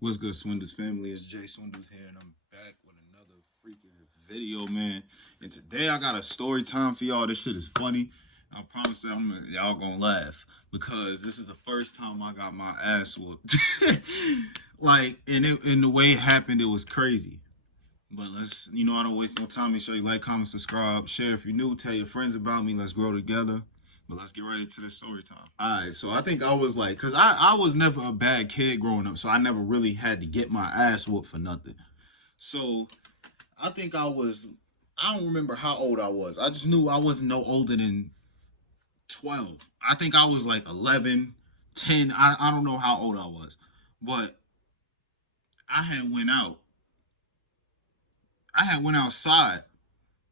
What's good, Swindles family? It's Jay Swindles here, and I'm back with another freaking video, man. And today I got a story time for y'all. This shit is funny. I promise that y'all gonna laugh because this is the first time I got my ass whooped. And the way it happened, it was crazy. But I don't waste no time. Make sure you like, comment, subscribe, share if you're new, tell your friends about me. Let's grow together. But let's get right into the story time. All right, so I think I was like, because I was never a bad kid growing up, so I never really had to get my ass whooped for nothing. So I think I don't remember how old I was. I just knew I wasn't no older than 12. I think I was like 11, 10. I don't know how old I was. But I had went out. I had went outside,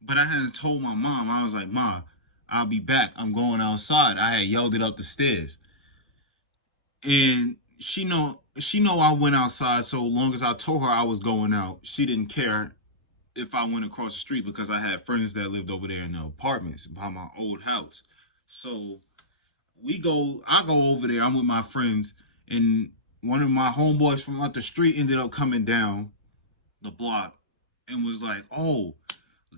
but I hadn't told my mom. I was like, "Mom, I'll be back. I'm going outside." I had yelled it up the stairs. And she know I went outside, so long as I told her I was going out, she didn't care if I went across the street because I had friends that lived over there in the apartments by my old house. So I go over there, I'm with my friends, and one of my homeboys from up the street ended up coming down the block and was like, "Oh,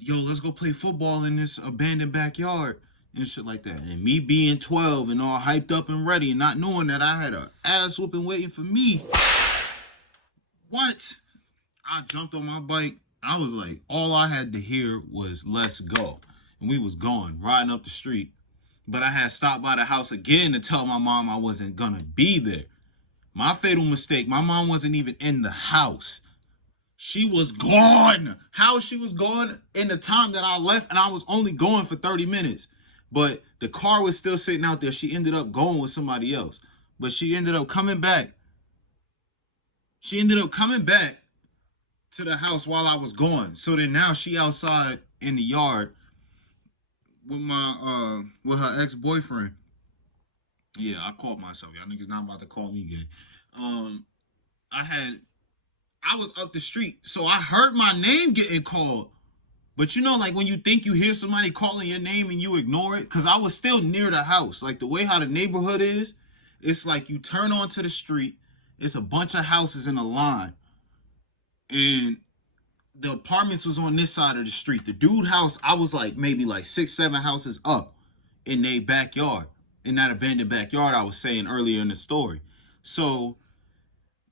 yo, let's go play football in this abandoned backyard," and shit like that. And me being 12 and all hyped up and ready and not knowing that I had a ass whooping waiting for me. What? I jumped on my bike. I was like, all I had to hear was "let's go." And we was gone, riding up the street. But I had stopped by the house again to tell my mom I wasn't gonna be there. My fatal mistake, my mom wasn't even in the house. She was gone. How she was gone in the time that I left, and I was only going for 30 minutes. But the car was still sitting out there. She ended up going with somebody else. But she ended up coming back. She ended up coming back to the house while I was gone. So then now she outside in the yard with with her ex-boyfriend. Yeah, I caught myself. Y'all niggas not about to call me gay. I was up the street, so I heard my name getting called. But like when you think you hear somebody calling your name and you ignore it, because I was still near the house. Like the way how the neighborhood is, it's like you turn onto the street, it's a bunch of houses in a line, and the apartments was on this side of the street. The dude house, I was like maybe like 6, 7 houses up in their backyard, in that abandoned backyard I was saying earlier in the story. So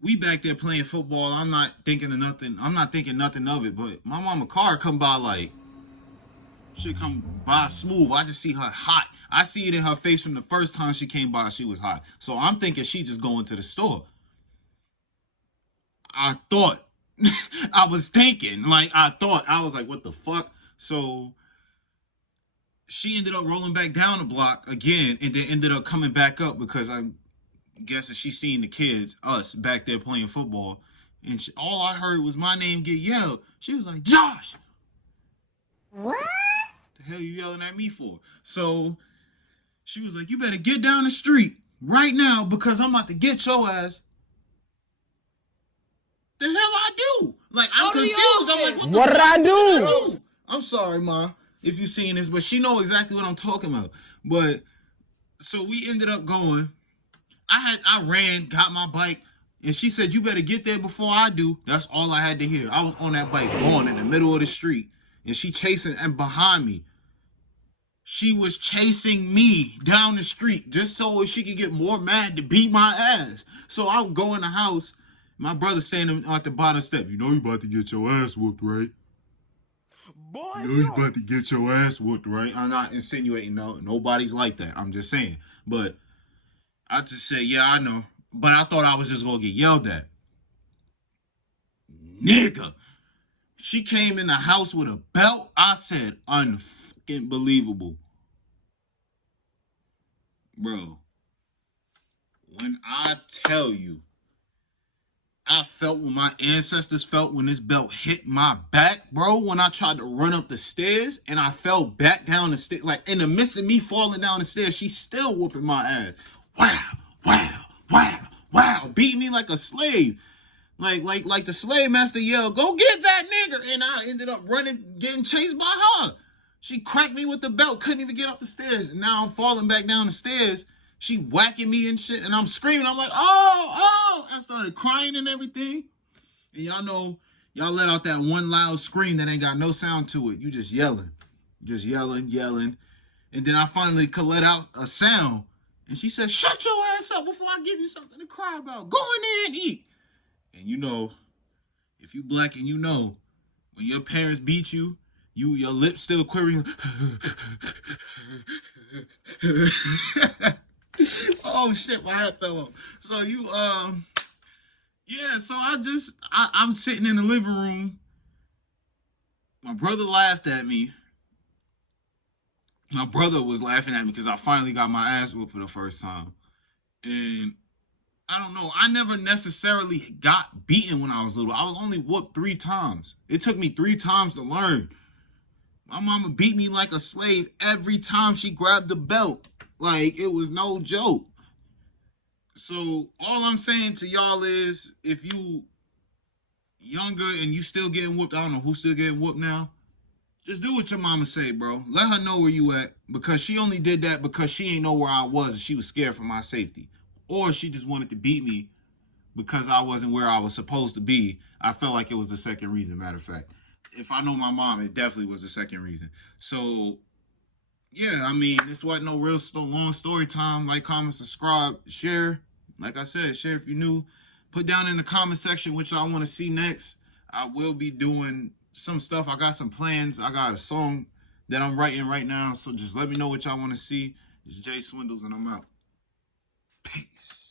we back there playing football. I'm not thinking nothing of it. But my mama car come by like, shit come by smooth. I just see her hot. I see it in her face from the first time she came by. She was hot. So I'm thinking she just going to the store. I thought. I was thinking. I was like, what the fuck? So she ended up rolling back down the block again and then ended up coming back up because I guess that she seen the kids, us, back there playing football. And all I heard was my name get yelled. She was like, "Josh!" What? The hell you yelling at me for? So she was like, "You better get down the street right now because I'm about to get your ass." The hell I do? Like, I'm confused. I'm like, what I do? I'm sorry, Ma, if you seen this, but she know exactly what I'm talking about. But so we ended up going. I ran, got my bike, and she said, "You better get there before I do." That's all I had to hear. I was on that bike going in the middle of the street, and she chasing and behind me. She was chasing me down the street just so she could get more mad to beat my ass. So I would go in the house. My brother standing at the bottom step. "You know you about to get your ass whooped, right? Boy, you know you about to get your ass whooped, right?" I'm not insinuating nobody's like that. I'm just saying. But I just say, "Yeah, I know." But I thought I was just going to get yelled at. Nigga. She came in the house with a belt. I said, unfucking believable. Bro. When I tell you, I felt what my ancestors felt when this belt hit my back, bro. When I tried to run up the stairs and I fell back down the stairs. Like in the midst of me falling down the stairs, she's still whooping my ass. Wow, wow, wow, wow. Beat me like a slave. Like the slave master yelled, "Go get that nigga." And I ended up running, getting chased by her. She cracked me with the belt, couldn't even get up the stairs. And now I'm falling back down the stairs. She whacking me and shit, and I'm screaming. I'm like, oh. I started crying and everything. And y'all know, y'all let out that one loud scream that ain't got no sound to it. You just yelling. Yelling. And then I finally could let out a sound. And she said, shut your ass up before I give you something to cry about. Go in there and eat. And you know, if you black and you know, when your parents beat you, your lips still quivering. Oh shit, my hat fell off. So yeah, so I'm sitting in the living room. My brother laughed at me. My brother was laughing at me because I finally got my ass whooped for the first time. And I don't know, I never necessarily got beaten when I was little. I was only whooped 3 times. It took me 3 times to learn. My mama beat me like a slave every time she grabbed the belt. Like, it was no joke. So, all I'm saying to y'all is, if you younger and you still getting whooped, I don't know who's still getting whooped now, just do what your mama say, bro. Let her know where you at, because she only did that because she ain't know where I was and she was scared for my safety. Or she just wanted to beat me because I wasn't where I was supposed to be. I felt like it was the second reason, matter of fact. If I know my mom, it definitely was the second reason. So, yeah, I mean, this wasn't no real long story time. Like, comment, subscribe, share. Like I said, share if you're new. Put down in the comment section what y'all want to see next. I will be doing some stuff. I got some plans. I got a song that I'm writing right now. So just let me know what y'all want to see. It's Jay Swindles, and I'm out. Peace.